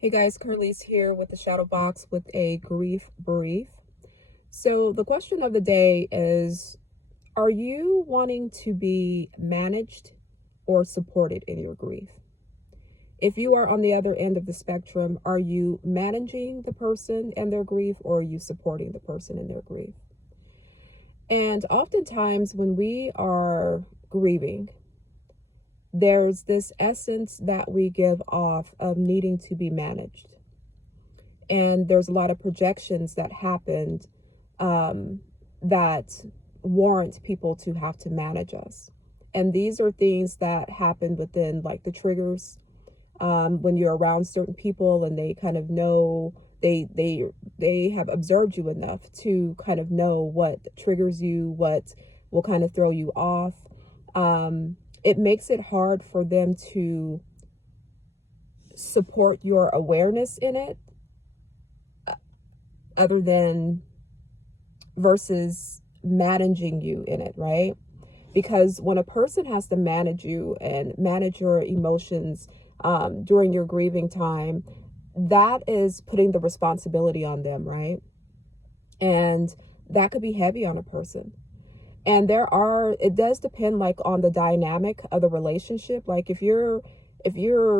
Hey guys, Carly's here with the Shadow Box with a grief brief. So, the question of the day is, are you wanting to be managed or supported in your grief? If you are on the other end of the spectrum, are you managing the person and their grief, or are you supporting the person in their grief? And oftentimes, when we are grieving, there's this essence that we give off of needing to be managed. And there's a lot of projections that happened that warrant people to have to manage us. And these are things that happen within, like, the triggers, when you're around certain people and they kind of know, they have observed you enough to kind of know what triggers you, what will kind of throw you off. It makes it hard for them to support your awareness in it, other than versus managing you in it, right? Because when a person has to manage you and manage your emotions during your grieving time, that is putting the responsibility on them, right? And that could be heavy on a person. And it does depend, like, on the dynamic of the relationship. Like, if you're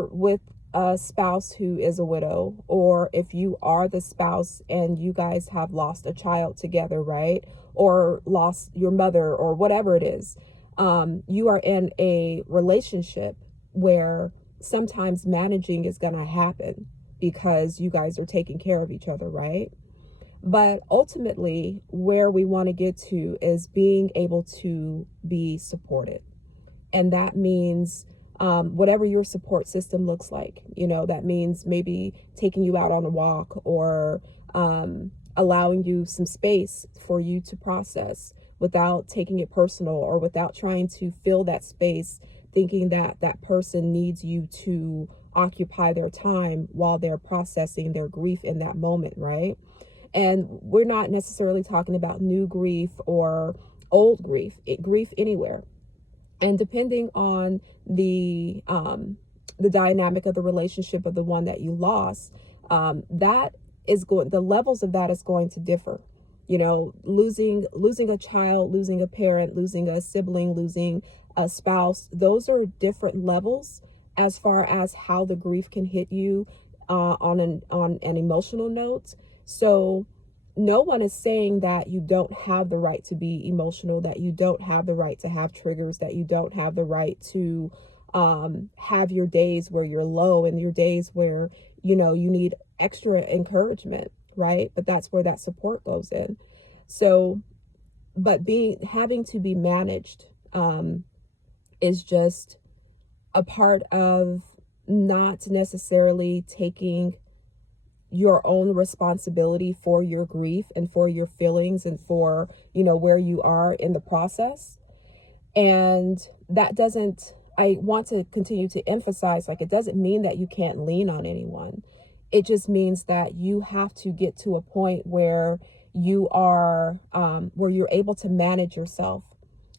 with a spouse who is a widow, or if you are the spouse and you guys have lost a child together, right? Or lost your mother, or whatever it is, you are in a relationship where sometimes managing is going to happen because you guys are taking care of each other, right? But ultimately, where we want to get to is being able to be supported. And that means whatever your support system looks like. That means maybe taking you out on a walk, or allowing you some space for you to process without taking it personal, or without trying to fill that space thinking that that person needs you to occupy their time while they're processing their grief in that moment, right? And we're not necessarily talking about new grief or old grief, grief anywhere. And depending on the dynamic of the relationship of the one that you lost, that is going the levels of that is going to differ. Losing a child, losing a parent, losing a sibling, losing a spouse, those are different levels as far as how the grief can hit you on an emotional note. So no one is saying that you don't have the right to be emotional, that you don't have the right to have triggers, that you don't have the right to have your days where you're low, and your days where you need extra encouragement, right? But that's where that support goes in. So, but having to be managed is just a part of not necessarily taking your own responsibility for your grief and for your feelings and for where you are in the process. And that doesn't I want to continue to emphasize, like, it doesn't mean that you can't lean on anyone. It just means that you have to get to a point where you are where you're able to manage yourself.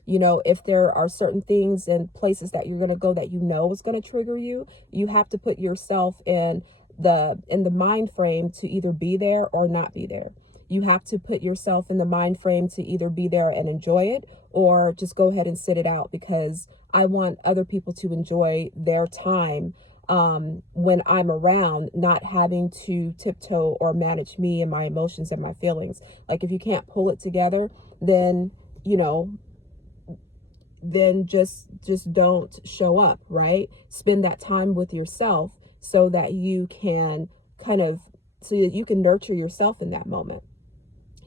If there are certain things and places that you're going to go that is going to trigger you, you have to put yourself in the mind frame to either be there or not be there. You have to put yourself in the mind frame to either be there and enjoy it, or just go ahead and sit it out, because I want other people to enjoy their time when I'm around, not having to tiptoe or manage me and my emotions and my feelings. Like, if you can't pull it together, then just don't show up, right? Spend that time with yourself so that you can nurture yourself in that moment.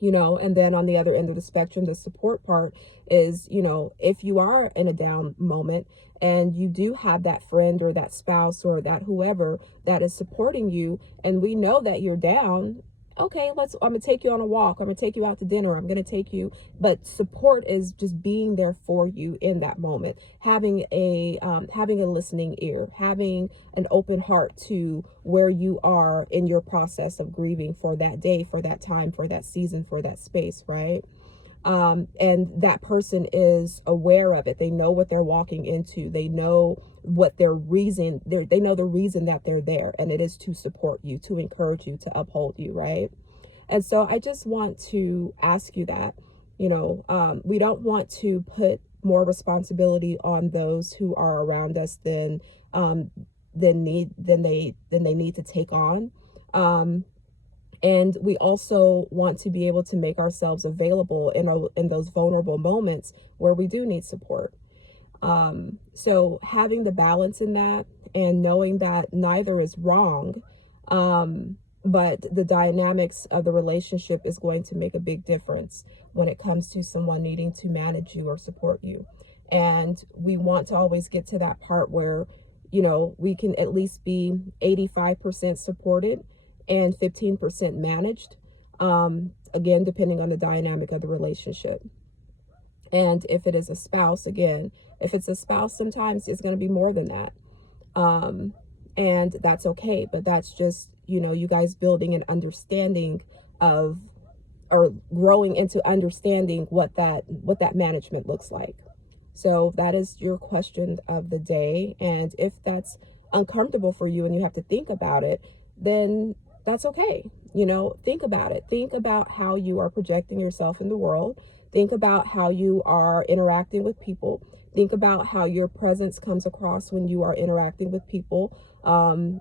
And then on the other end of the spectrum, the support part is, if you are in a down moment and you do have that friend or that spouse or that whoever that is supporting you, and we know that you're down, okay, I'm gonna take you on a walk, I'm gonna take you out to dinner, I'm gonna take you. But support is just being there for you in that moment, having a listening ear, having an open heart to where you are in your process of grieving for that day, for that time, for that season, for that space, right? And that person is aware of it. They know what they're walking into. They know what their reason, they know the reason that they're there, and it is to support you, to encourage you, to uphold you, right? And so I just want to ask you that, we don't want to put more responsibility on those who are around us than they need to take on. And we also want to be able to make ourselves available in those vulnerable moments where we do need support. So having the balance in that, and knowing that neither is wrong, but the dynamics of the relationship is going to make a big difference when it comes to someone needing to manage you or support you. And we want to always get to that part where, we can at least be 85% supported and 15% managed. Again, depending on the dynamic of the relationship. And if it is a spouse, again, if it's a spouse, sometimes it's going to be more than that. And that's okay. But that's just, you guys building an understanding of, or growing into understanding what that management looks like. So that is your question of the day. And if that's uncomfortable for you and you have to think about it, then that's okay. Think about it. Think about how you are projecting yourself in the world. Think about how you are interacting with people. Think about how your presence comes across when you are interacting with people, and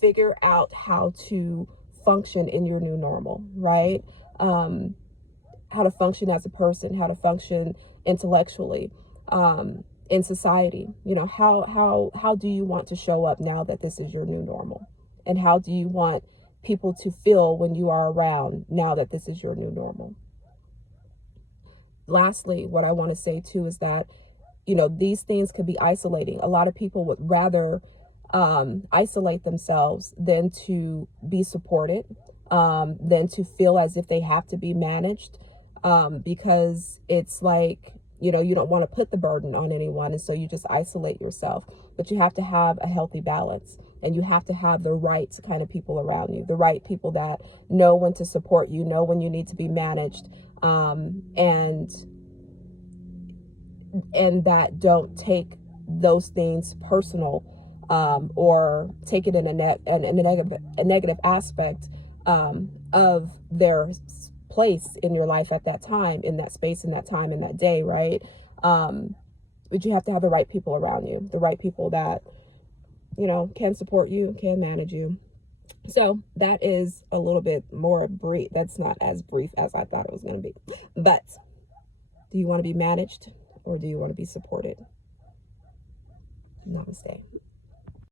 figure out how to function in your new normal, right? How to function as a person, how to function intellectually, in society. How do you want to show up now that this is your new normal? And how do you want people to feel when you are around now that this is your new normal? Lastly, what I want to say too is that, these things could be isolating. A lot of people would rather isolate themselves than to be supported, than to feel as if they have to be managed, because it's like, you don't want to put the burden on anyone, and so you just isolate yourself. But you have to have a healthy balance, and you have to have the right kind of people around you, the right people that know when to support you, know when you need to be managed, and that don't take those things personal, or take it in a negative aspect, of their place in your life at that time, in that space, in that time, in that day, right? But you have to have the right people around you, the right people that, can support you, can manage you. So that is a little bit more brief. That's not as brief as I thought it was going to be. But do you want to be managed, or do you want to be supported? Namaste.